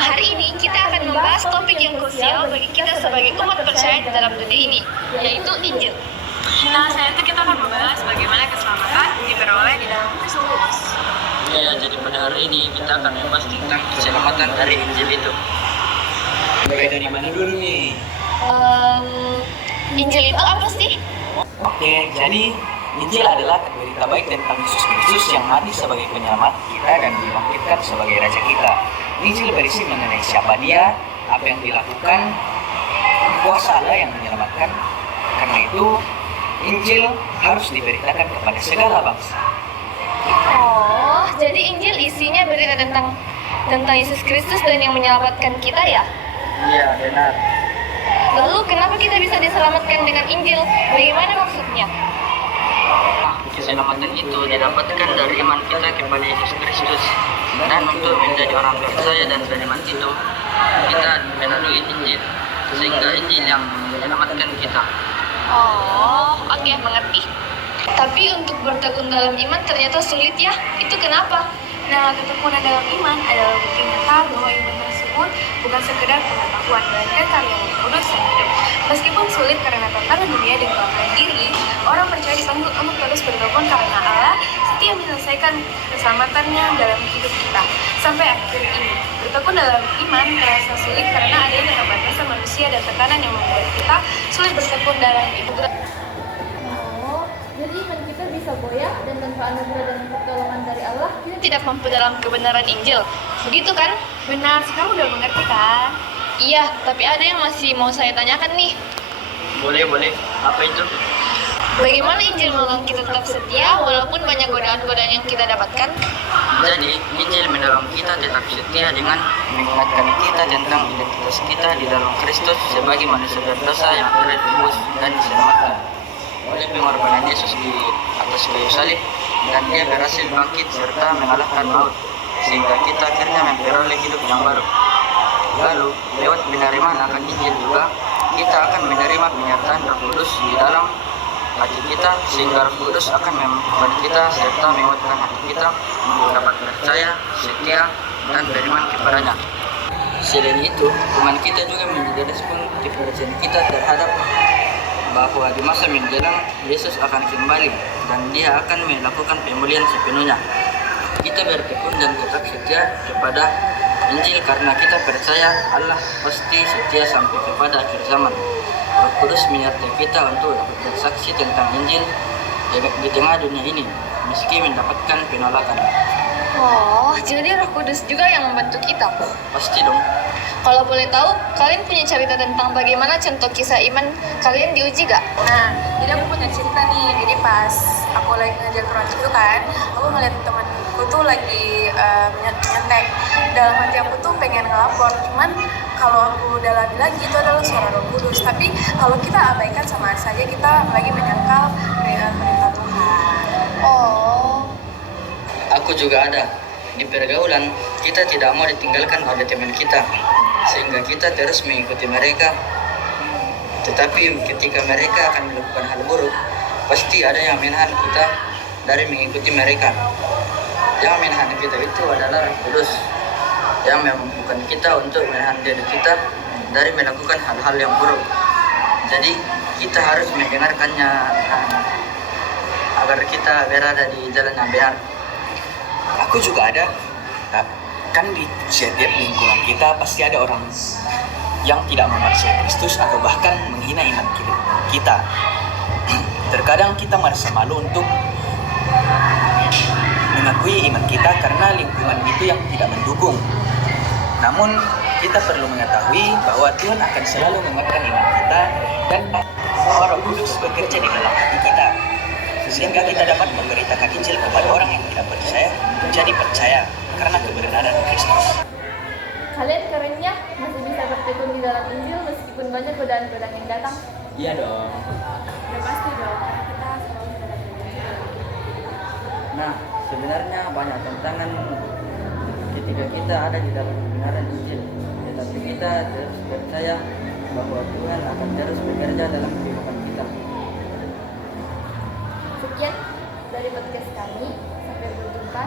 hari ini kita akan membahas topik yang krusial bagi kita sebagai umat percaya di dalam dunia ini, yaitu Injil. Nah, setelah itu kita akan membahas bagaimana keselamatan diperoleh di dalam Kristus. Ya, jadi pada hari ini kita akan membahas tentang keselamatan dari Injil itu. Mulai dari mana dulu nih? Injil itu apa sih? Oke, jadi Injil adalah berita baik tentang Yesus Kristus yang mati sebagai penyelamat kita dan dibangkitkan sebagai Raja kita. Injil berisi mengenai siapa Dia, apa yang dilakukan, kuasa Allah yang menyelamatkan. Karena itu, Injil harus diberitakan kepada segala bangsa. Oh, jadi Injil isinya berita tentang Yesus Kristus dan yang menyelamatkan kita ya? Iya, benar. Lalu kenapa kita bisa diselamatkan dengan Injil? Bagaimana maksudnya? Keselamatan itu didapatkan dari iman kita kepada Yesus Kristus. Dan untuk menjadi orang percaya dan beriman itu, kita melalui Injil. Sehingga Injil yang menyelamatkan kita. Oh, oke, mengerti. Tapi untuk bertekun dalam iman ternyata sulit ya. Itu kenapa? Nah, ketekunan dalam iman adalah bukti nyata bahwa iman tersebut bukan sekedar pengetahuan, melainkan karya Roh Kudus yang hidup. Meskipun sulit karena tantangan dunia dan kelemahan diri, orang percaya dipanggil untuk terus bertekun karena Allah setia menyelesaikan keselamatannya dalam hidup kita. Sampai akhir ini, bertekun dalam iman terasa sulit karena adanya keterbatasan manusia dan tekanan yang membuat kita sulit bertekun dalam iman. Oh, jadi iman kita bisa goyah dan tanpa anugerah dan pertolongan dari Allah, kita tidak mampu dalam kebenaran Injil. Begitu kan? Benar, sekarang udah mengerti kan? Iya, tapi ada yang masih mau saya tanyakan nih. Boleh. Apa itu? Bagaimana Injil menolong kita tetap setia walaupun banyak godaan-godaan yang kita dapatkan? Jadi, Injil menolong kita tetap setia dengan mengingatkan kita tentang identitas kita di dalam Kristus sebagai manusia berdosa yang telah ditebus dan diselamatkan oleh pengorbanan Yesus di atas kayu salib, dan Dia berhasil bangkit serta mengalahkan maut, sehingga kita akhirnya memperoleh hidup yang baru. Lalu, lewat penerimaan akan Injil juga, kita akan menerima penyertaan Roh Kudus di dalam hati kita, sehingga Roh Kudus akan memampukan kita serta menguatkan hati kita untuk dapat percaya, setia, dan beriman kepadanya. Selain itu, iman kita juga menjadi respon kepercayaan kita terhadap bahwa di masa menjelang Yesus akan kembali dan Dia akan melakukan pemulihan sepenuhnya. Kita bertekun dan tetap setia kepada Injil karena kita percaya Allah pasti setia sampai kepada akhir zaman. Roh Kudus menyertai kita untuk dapat bersaksi tentang Injil di tengah dunia ini, meski mendapatkan penolakan. Oh, jadi Roh Kudus juga yang membantu kita. Pasti dong. Kalau boleh tahu, kalian punya cerita tentang bagaimana contoh kisah iman kalian diuji gak? Nah, jadi aku punya cerita nih. Jadi pas aku lagi ngajar Quran itu kan, aku ngeliat temanku tuh lagi nyetek. Dalam hati aku tuh pengen ngelapor, cuman kalau aku dalami lagi itu adalah suara Roh Kudus. Tapi kalau kita abaikan sama saja kita lagi menyangkal perintah Tuhan. Oh, Aku juga ada. Di pergaulan, kita tidak mau ditinggalkan oleh teman kita, sehingga kita terus mengikuti mereka. Tetapi ketika mereka akan melakukan hal buruk, pasti ada yang menahan kita dari mengikuti mereka. Yang menahan kita itu adalah Roh Kudus, yang memampukan kita untuk menahan diri kita dari melakukan hal-hal yang buruk. Jadi kita harus mendengarkannya agar kita berada di jalan yang benar. Aku juga ada. Kan di setiap lingkungan kita pasti ada orang yang tidak mempercayai Kristus atau bahkan menghina iman kita. Terkadang kita merasa malu untuk mengakui iman kita karena lingkungan itu yang tidak mendukung. Namun kita perlu mengetahui bahwa Tuhan akan selalu menguatkan iman kita dan Roh Kudus bekerja di dalam hati kita, sehingga kita dapat memberitakan Injil kepada orang yang tidak percaya menjadi percaya karena kebenaran Kristus. kalian keren ya, masih bisa bertekun di dalam Injil meskipun banyak godaan-godaan yang datang. Iya dong. Udah pasti dong, karena kita selalu mendapat Injil. Nah, sebenarnya banyak tantangan ketika kita ada di dalam kebenaran Injil, tetapi kita terus percaya bahwa Tuhan akan terus bekerja dalam kehidupan kita. Sekian dari podcast kami, sampai berjumpa